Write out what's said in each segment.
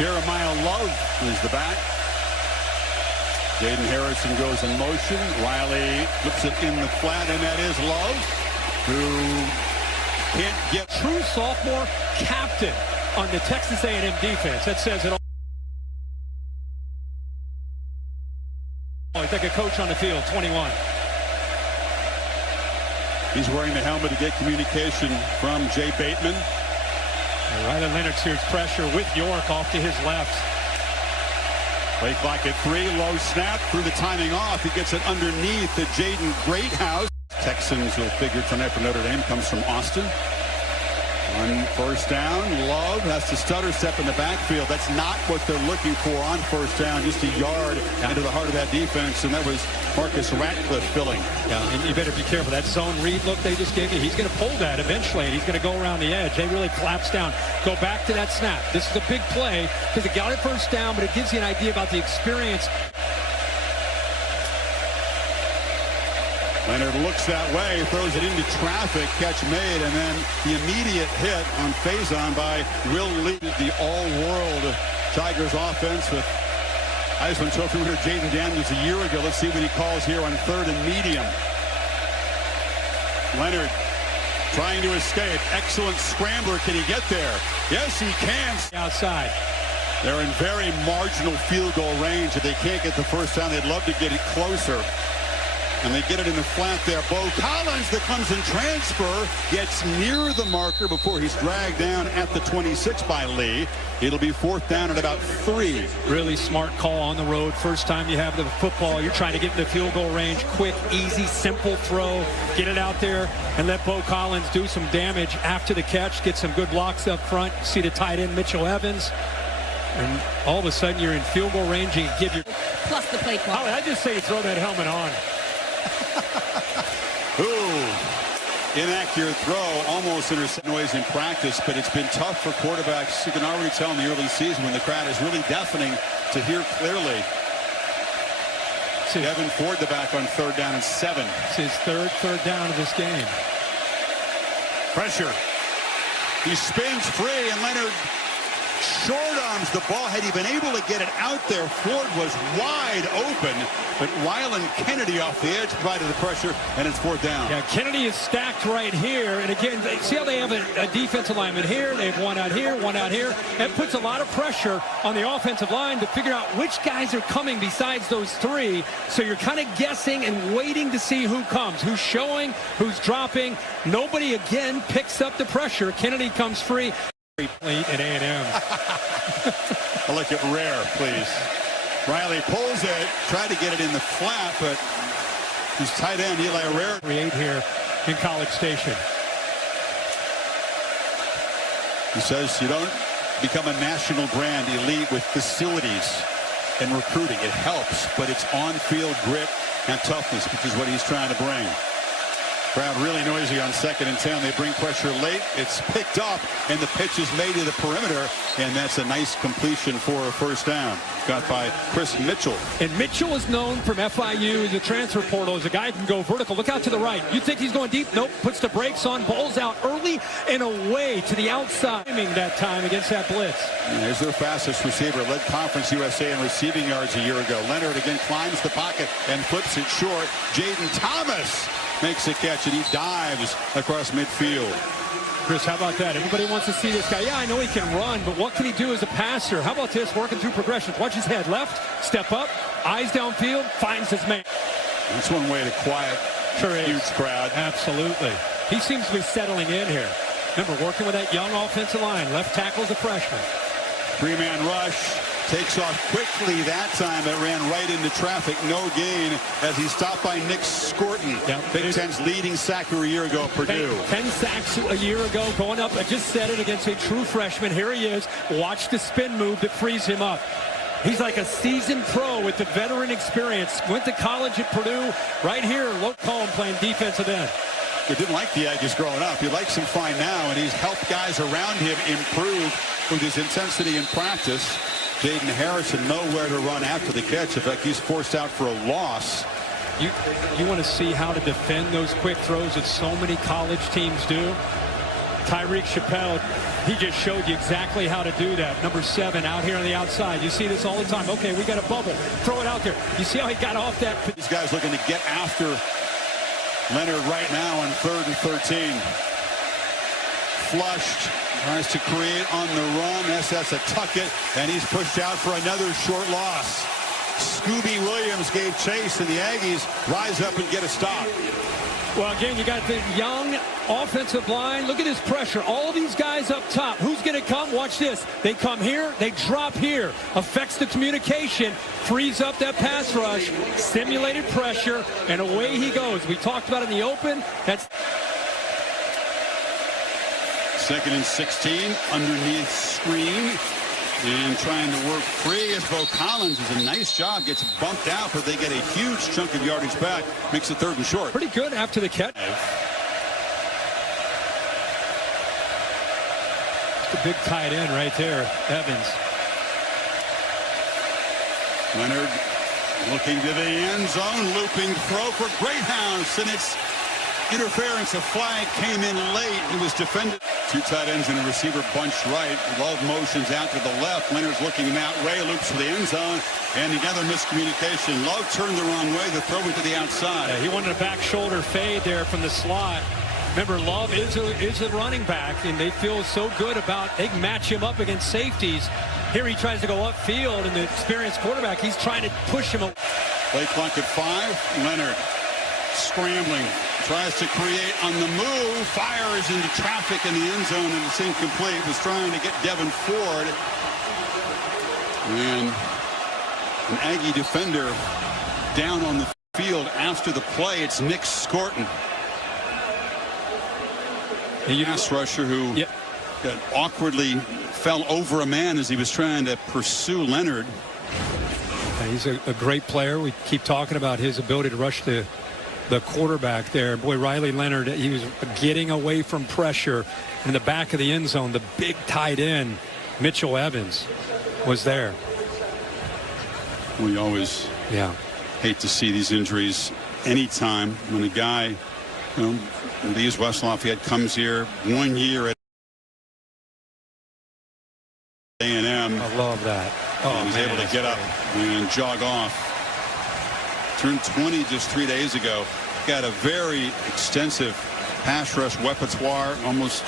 Jeremiah Love is the back. Jaden Harrison goes in motion. Riley flips it in the flat, and that is Love, who can't get. True sophomore captain on the Texas A&M defense. That says it all. It's like a coach on the field, 21. He's wearing the helmet to get communication from Jay Bateman. Riley Leonard steers pressure with York off to his left. Play clock at 3. Low snap through the timing off. He gets it underneath the Jaden Greathouse. Texans will figure tonight for Notre Dame comes from Austin. On first down, Love has to stutter step in the backfield. That's not what they're looking for on first down. Just a yard into the heart of that defense, and that was Marcus Ratcliffe filling. Yeah, and you better be careful. That zone read look they just gave you, he's going to pull that eventually, and he's going to go around the edge. They really collapse down. Go back to that snap. This is a big play because it got it first down, but it gives you an idea about the experience. Leonard looks that way, throws it into traffic, catch made, and then the immediate hit on Faison by Will Lee. The all-world Tigers offense with Heisman Trophy winner Jaden Daniels a year ago. Let's see what he calls here on 3rd and medium. Leonard trying to escape. Excellent scrambler. Can he get there? Yes, he can. Outside. They're in very marginal field goal range. If they can't get the first down, they'd love to get it closer. And they get it in the flat there. Bo Collins that comes in transfer gets near the marker before he's dragged down at the 26 by Lee. It'll be 4th down at about 3. Really smart call on the road. First time you have the football, you're trying to get in the field goal range. Quick, easy, simple throw. Get it out there and let Bo Collins do some damage after the catch. Get some good blocks up front. See the tight end Mitchell Evans. And all of a sudden you're in field goal range and you give your... Plus the play clock. I just say you throw that helmet on. Ooh, inaccurate throw, almost intercept noise in practice, but it's been tough for quarterbacks. You can already tell in the early season when the crowd is really deafening to hear clearly. Devin Ford the back on 3rd down and 7. It's his third down of this game. Pressure. He spins free, and Leonard short arms the ball. Had he been able to get it out there, Ford was wide open, but Ryland Kennedy off the edge provided the pressure, and it's 4th down. Yeah, Kennedy is stacked right here, and again, see how they have a defensive lineman here, they have one out here, one out here. That puts a lot of pressure on the offensive line to figure out which guys are coming besides those 3, so you're kind of guessing and waiting to see who comes, who's showing, who's dropping. Nobody, again, picks up the pressure. Kennedy comes free. Plate at A&M. I'll look at rare, please. Riley pulls it, tried to get it in the flat, but his tight end, Eli Rare. Create here in College Station. He says you don't become a national brand elite with facilities and recruiting. It helps, but it's on-field grit and toughness, which is what he's trying to bring. Crowd really noisy on 2nd and 10. They bring pressure late. It's picked up, and the pitch is made to the perimeter, and that's a nice completion for a 1st down. Got by Chris Mitchell. And Mitchell is known from FIU as a transfer portal as a guy who can go vertical. Look out to the right. You think he's going deep? Nope. Puts the brakes on. Ball's out early and away to the outside. That time against that blitz. And there's their fastest receiver. Led Conference USA in receiving yards a year ago. Leonard again climbs the pocket and flips it short. Jaden Thomas makes a catch, and he dives across midfield. Chris, how about that? Everybody wants to see this guy. Yeah, I know he can run, but what can he do as a passer? How about this? Working through progressions. Watch his head. Left, step up, eyes downfield, finds his man. That's one way to quiet a huge crowd. Absolutely. He seems to be settling in here. Remember, working with that young offensive line. Left tackle's a freshman. 3-man rush. Takes off quickly that time. It ran right into traffic. No gain as he's stopped by Nic Scourton. Yep. Big Ten's leading sacker a year ago at Purdue. 10 sacks a year ago, going up. I just said it, against a true freshman. Here he is. Watch the spin move that frees him up. He's like a seasoned pro with the veteran experience. Went to college at Purdue. Right here, Loc Cohn playing defensive end. He didn't like the Aggies growing up. He likes him fine now, and he's helped guys around him improve with his intensity in practice. Jaden Harrison nowhere to run after the catch. In fact, he's forced out for a loss. You want to see how to defend those quick throws that so many college teams do. Tyreek Chappelle He just showed you exactly how to do that. Number 7 out here on the outside. You see this all the time. Okay, we got a bubble. Throw it out there. You see how he got off that? These guys looking to get after Leonard right now on 3rd and 13. Flushed. Tries to create on the run. SS a tuck it, and he's pushed out for another short loss. Scooby Williams gave chase, and the Aggies rise up and get a stop. Well, again, you got the young offensive line. Look at this pressure. All these guys up top. Who's going to come? Watch this. They come here. They drop here. Affects the communication. Frees up that pass rush. Simulated pressure. And away he goes. We talked about it in the open. That's 2nd and 16. Underneath screen. And trying to work free as Bo Collins does a nice job. Gets bumped out, but they get a huge chunk of yardage back. Makes it 3rd and short. Pretty good after the catch. The big tight end right there, Evans. Leonard looking to the end zone. Looping throw for Greyhounds. And it's interference. A flag came in late. It was defended. 2 tight ends and a receiver bunched right. Love motions out to the left. Leonard's looking that way. Loops for the end zone. And together miscommunication. Love turned the wrong way. The throw went to the outside. Yeah, he wanted a back shoulder fade there from the slot. Remember, Love is a running back, and they feel so good about they can match him up against safeties. Here he tries to go upfield, and the experienced quarterback, he's trying to push him. Play clock at 5. Leonard scrambling. Tries to create on the move. Fires into traffic in the end zone, and it's incomplete. Was trying to get Devin Ford. And an Aggie defender down on the field after the play. It's Nic Scourton. A pass rusher who got awkwardly fell over a man as he was trying to pursue Leonard. He's a great player. We keep talking about his ability to rush the quarterback there. Boy, Riley Leonard, he was getting away from pressure in the back of the end zone. The big tight end, Mitchell Evans, was there. We always hate to see these injuries anytime when a guy, Lee's West Lafayette comes here 1 year at A&M. I love that. And he's able to get up and jog off. Turned 20 just 3 days ago. Got a very extensive pass rush repertoire, almost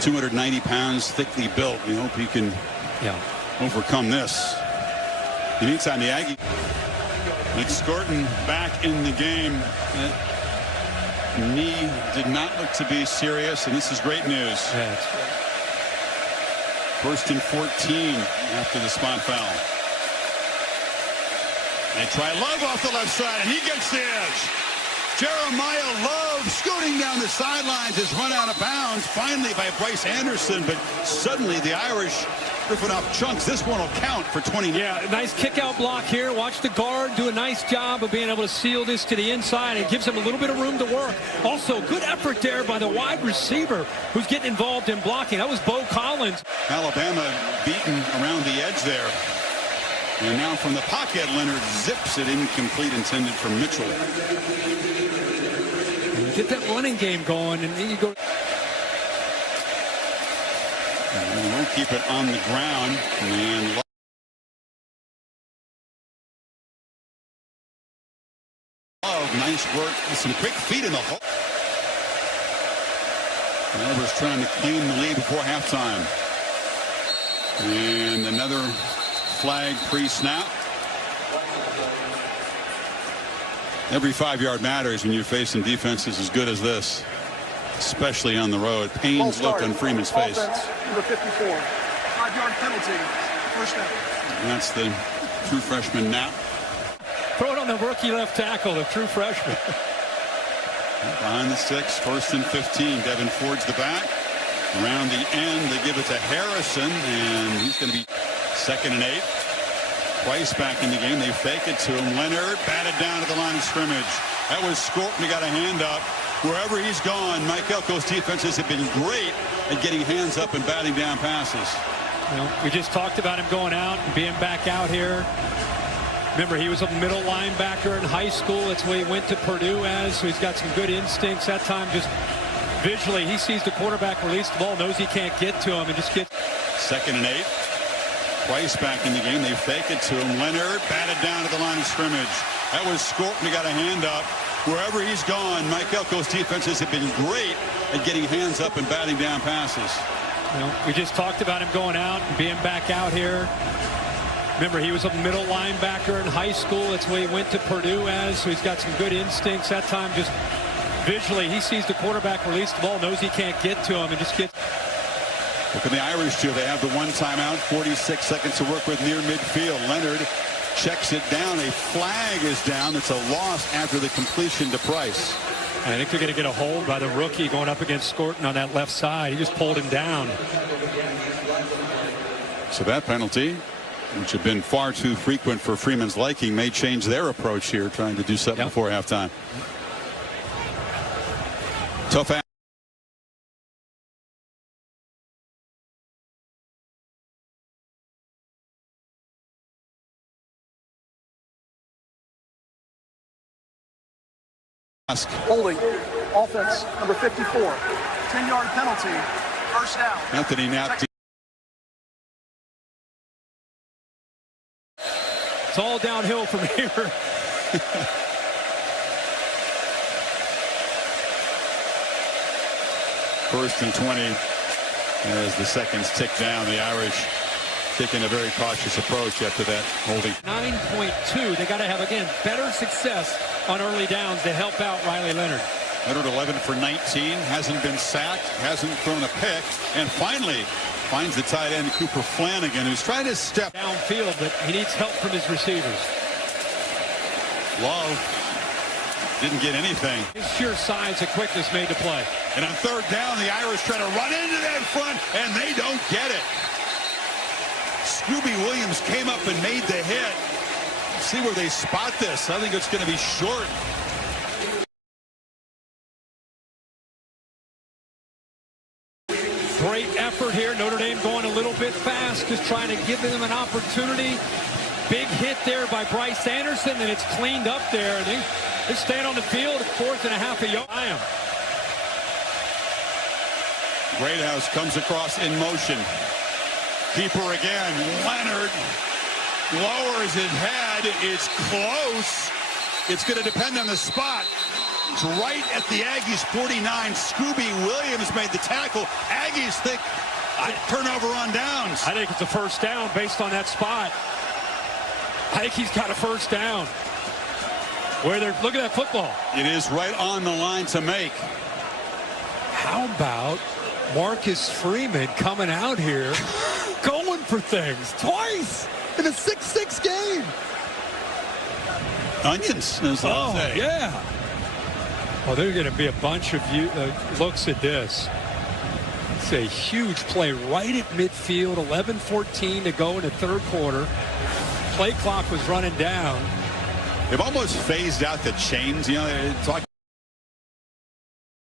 290 pounds, thickly built. We hope he can overcome this. In the meantime, the Aggie, Nic Scourton back in the game. That knee did not look to be serious, and this is great news. Yeah, 1st and 14 after the spot foul. They try Love off the left side, and he gets the edge. Jeremiah Love scooting down the sidelines is run out of bounds finally by Bryce Anderson, but suddenly the Irish ripping off chunks. This one will count for 20. Yeah, nice kick out block here. Watch the guard do a nice job of being able to seal this to the inside. It gives him a little bit of room to work. Also, good effort there by the wide receiver who's getting involved in blocking. That was Bo Collins. Alabama beaten around the edge there. And now from the pocket, Leonard zips it incomplete, intended for Mitchell. Get that running game going, and then you go. And we'll keep it on the ground. And Love, nice work with some quick feet in the hole. Oliver's trying to claim the lead before halftime. And another flag pre-snap. Every 5-yard matters when you're facing defenses as good as this, especially on the road. Pain's look on Freeman's face. Number 54, 5-yard penalty, first down. And that's the true freshman Knapp. Throw it on the rookie left tackle, the true freshman. Behind the 6, 1st and 15. Devin Ford's the back. Around the end, they give it to Harrison, and he's going to be 2nd and 8. Twice back in the game. They fake it to him. Leonard batted down to the line of scrimmage. That was Scourton. He got a hand up. Wherever he's gone, Mike Elko's defenses have been great at getting hands up and batting down passes. We just talked about him going out and being back out here. Remember, he was a middle linebacker in high school. That's what he went to Purdue as, so he's got some good instincts. That time just Visually, he sees the quarterback release the ball, knows he can't get to him, and just gets. 2nd and 8. Price back in the game. They fake it to him. Leonard batted down to the line of scrimmage. That was Scourton who got a hand up. Wherever he's gone, Mike Elko's defenses have been great at getting hands up and batting down passes. We just talked about him going out and being back out here. Remember, he was a middle linebacker in high school. That's what he went to Purdue as, so he's got some good instincts. That time, just visually, he sees the quarterback release the ball, knows he can't get to him, and just gets. Look at the Irish, too. They have the one timeout, 46 seconds to work with near midfield. Leonard checks it down. A flag is down. It's a loss after the completion to Price. I think they're going to get a hold by the rookie going up against Scourton on that left side. He just pulled him down. So that penalty, which had been far too frequent for Freeman's liking, may change their approach here, trying to do something before halftime. Tough. Holding. Offense, number 54. 10-yard penalty. First down. Anthony Knapp. It's all downhill from here. First and 20 as the seconds tick down. The Irish taking a very cautious approach after that holding. 9.2. They got to have, again, better success on early downs to help out Riley Leonard. Leonard 11 for 19, hasn't been sacked, hasn't thrown a pick, and finally finds the tight end Cooper Flanagan, who's trying to step downfield, but he needs help from his receivers. Love didn't get anything. His sheer size and quickness made the play. And on 3rd down, the Irish try to run into that front, and they don't get it. Scooby Williams came up and made the hit. See where they spot this. I think it's going to be short. Great effort here. Notre Dame going a little bit fast, just trying to give them an opportunity. Big hit there by Bryce Anderson, and it's cleaned up there. They're staying on the field at 4th and a half a yard. Greathouse comes across in motion. Keeper again. Leonard lowers his head. It's close. It's going to depend on the spot. It's right at the Aggies 49. Scooby Williams made the tackle. Aggies think turnover on downs. I think it's a first down based on that spot. I think he's got a first down. Look at that football. It is right on the line to make. How about Marcus Freeman coming out here going for things twice in a 6-6 game? Onions. Oh, yeah. Well, there's going to be a bunch of looks at this. It's a huge play right at midfield. 11:14 to go in the 3rd quarter. Play clock was running down. They've almost phased out the chains. You know,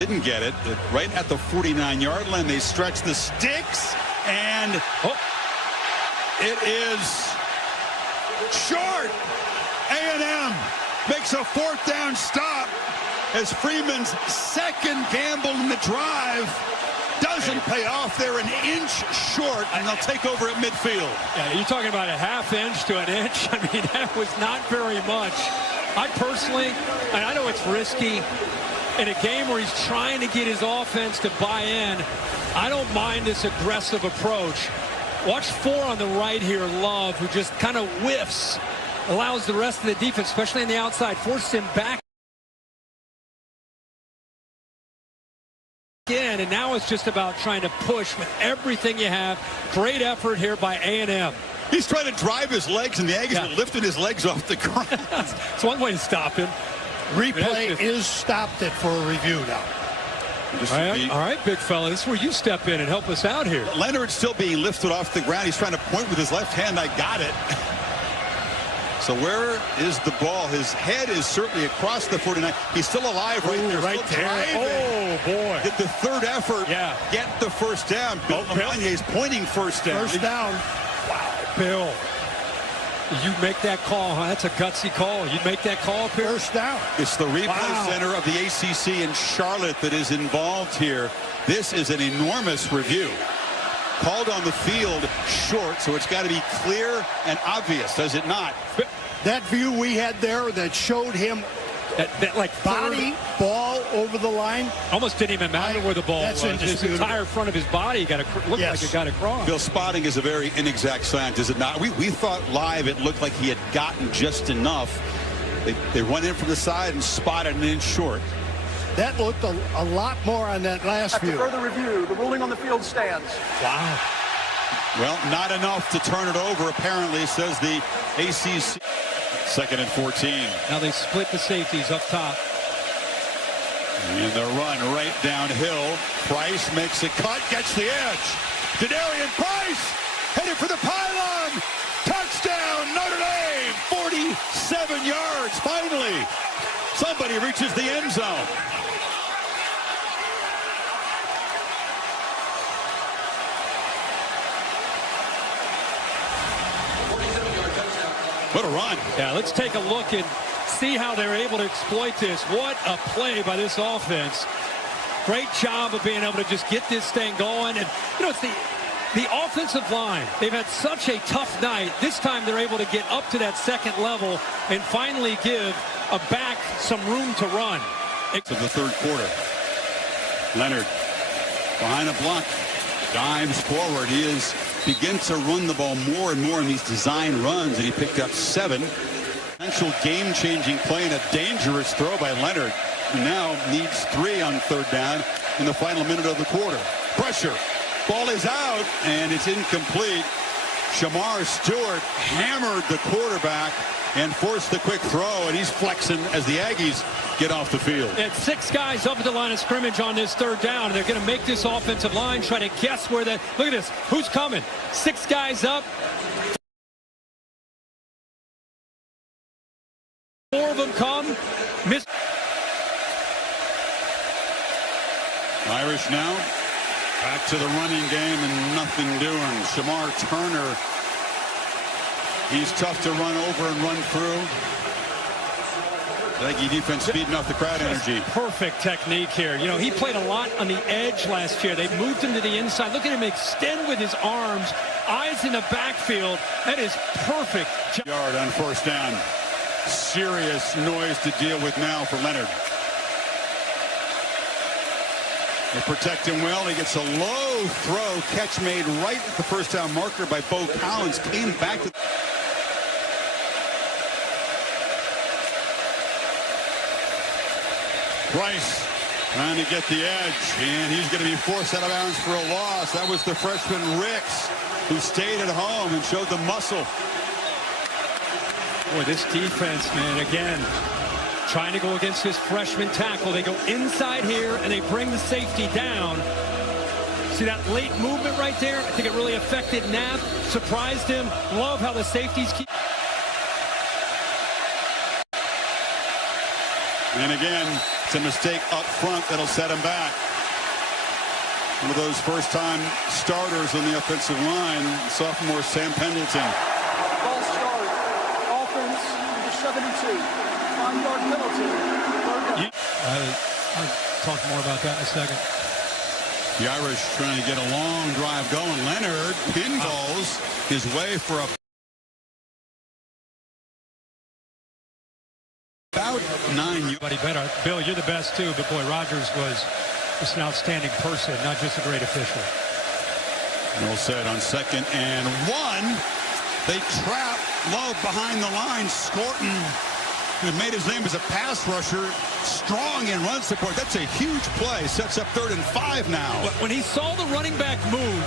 didn't get it. Right at the 49-yard line, they stretch the sticks, and it is short. A&M makes a 4th down stop as Freeman's 2nd gamble in the drive doesn't pay off. They're an inch short, and they'll take over at midfield. Yeah, you're talking about a half inch to an inch. I mean, that was not very much. I personally, and I know it's risky, in a game where he's trying to get his offense to buy in, I don't mind this aggressive approach. Watch 4 on the right here, Love, who just kind of whiffs, allows the rest of the defense, especially on the outside, force him back in, and now it's just about trying to push with everything you have. Great effort here by A&M. He's trying to drive his legs, and the Aggies are lifting his legs off the ground. It's one way to stop him. Replay is stopped it for a review now. All right, big fella, this is where you step in and help us out here. Leonard's still being lifted off the ground. He's trying to point with his left hand. I got it. So where is the ball? His head is certainly across the 49. He's still alive right there. Right there. Driving. Oh, boy. Get the 3rd effort. Yeah. Get the first down. Bill Lamagna is pointing first down. First down. Wow, Bill. You make that call, huh? That's a gutsy call. You'd make that call up here? First down. It's the replay center of the ACC in Charlotte that is involved here. This is an enormous review. Called on the field short, so it's got to be clear and obvious, does it not? That view we had there that showed him that like body, ball over the line. Almost didn't even matter where the ball was. His entire front of his body looked like it got across. Bill, spotting is a very inexact science, is it not? We thought live it looked like he had gotten just enough. They went in from the side and spotted an inch short. That looked a lot more on that last view. After further review, the ruling on the field stands. Wow. Well, not enough to turn it over, apparently, says the ACC. 2nd and 14. Now they split the safeties up top. And the run right downhill. Price makes a cut, gets the edge. D'Adarian Price headed for the pylon. Touchdown, Notre Dame. 47 yards, finally. Somebody reaches the end zone. What a run. Yeah, let's take a look and see how they're able to exploit this. What a play by this offense. Great job of being able to just get this thing going. And, you know, it's the offensive line. They've had such a tough night. This time they're able to get up to that second level and finally give a back some room to run. To the third quarter. Leonard behind a block. Dives forward. He begins to run the ball more and more in these design runs, and he picked up 7. Potential game-changing play and a dangerous throw by Leonard, who now needs 3 on 3rd down in the final minute of the quarter. Pressure. Ball is out, and it's incomplete. Shamar Stewart hammered the quarterback and forced the quick throw, and he's flexing as the Aggies get off the field. And 6 guys up at the line of scrimmage on this 3rd down. They're going to make this offensive line try to guess where that. Look at this. Who's coming? 6 guys up. 4 of them come. Miss. Irish now back to the running game and nothing doing. Shamar Turner. He's tough to run over and run through. Aggie defense feeding off the crowd energy. Perfect technique here. You know, he played a lot on the edge last year. They moved him to the inside. Look at him extend with his arms. Eyes in the backfield. That is perfect. Yard on 1st down. Serious noise to deal with now for Leonard. They protect him well. He gets a low throw. Catch made right at the 1st down marker by Bo Collins. Came back to... Price trying to get the edge, and he's going to be forced out of bounds for a loss. That was the freshman Ricks, who stayed at home and showed the muscle. Boy, this defense, man, again, trying to go against this freshman tackle. They go inside here, and they bring the safety down. See that late movement right there? I think it really affected Knapp, surprised him. Love how the safeties keep... And again, it's a mistake up front that'll set him back. One of those first-time starters on the offensive line, sophomore Sam Pendleton. Ball start. Offense, number 72. 5-yard penalty. I'll talk more about that in a second. The Irish trying to get a long drive going. Leonard pinballs his way for a... About 9. Better. Bill, you're the best too, but boy, Rogers was just an outstanding person, not just a great official. Well said. On 2nd and 1, they trap Love behind the line. Scourton, who made his name as a pass rusher, strong in run support. That's a huge play. Sets up 3rd and 5 now. When he saw the running back move,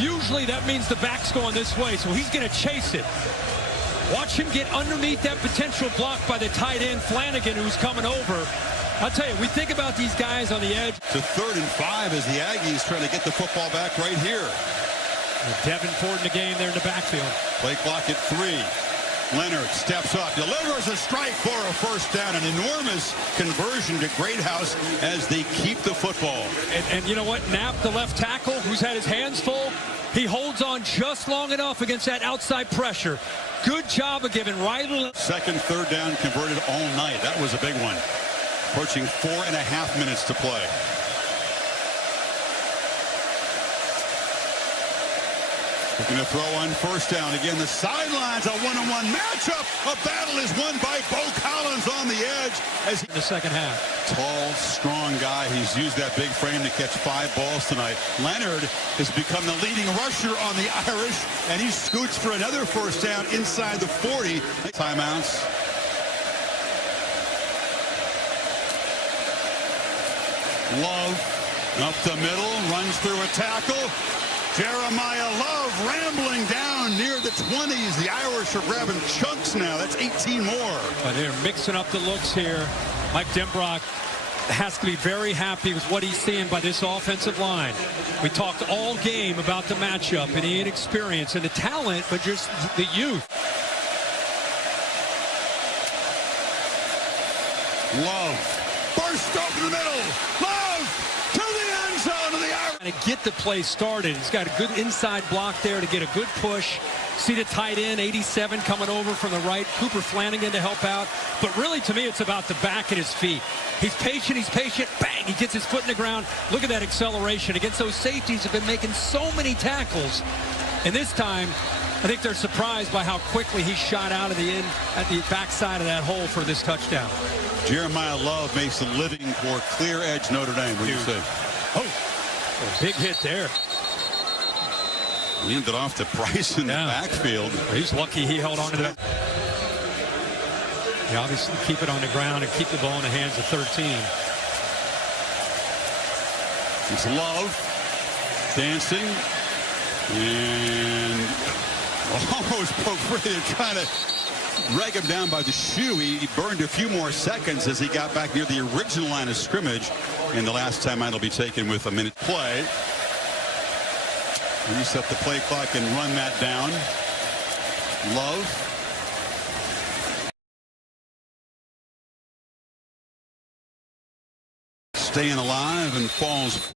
usually that means the back's going this way, so he's going to chase it. Watch him get underneath that potential block by the tight end, Flanagan, who's coming over. I'll tell you, we think about these guys on the edge. To 3rd and 5 as the Aggies trying to get the football back right here. Devin Ford in the game there in the backfield. Play clock at 3. Leonard steps up, delivers a strike for a 1st down. An enormous conversion to Greathouse as they keep the football. And you know what? Knapp, the left tackle, who's had his hands full, He holds on just long enough against that outside pressure. Good job of giving Riley. Second, third down converted all night. That was a big one. Approaching 4.5 minutes to play. Looking to throw on first down. Again, the sidelines, a one-on-one matchup. A battle is won by Bo Collins on the edge. As In the second half. Tall, strong guy. He's used that big frame to catch 5 balls tonight. Leonard has become the leading rusher on the Irish, and he scoots for another first down inside the 40. Timeouts. Love up the middle, runs through a tackle. Jeremiah Love rambling down near the 20s. The Irish are grabbing chunks now. That's 18 more. But they're mixing up the looks here. Mike Denbrock has to be very happy with what he's seeing by this offensive line. We talked all game about the matchup and the inexperience and the talent, but just the youth. Love burst over the middle. Love to the end zone of the Irish. To get the play started. He's got a good inside block there to get a good push. See the tight end, 87, coming over from the right. Cooper Flanagan to help out. But really, to me, it's about the back and his feet. He's patient, bang, he gets his foot in the ground. Look at that acceleration against those safeties have been making so many tackles. And this time, I think they're surprised by how quickly he shot out of the end at the backside of that hole for this touchdown. Jeremiah Love makes a living for clear edge Notre Dame. What do you say? Oh, a big hit there. He ended off to Price in the backfield. He's lucky he held on to that. He obviously keep it on the ground and keep the ball in the hands of 13. It's Love dancing and almost broke free. They're trying to drag him down by the shoe. He burned a few more seconds as he got back near the original line of scrimmage. And the last time out will be taken with a minute play. Reset the play clock and run that down. Love. Staying alive and falls.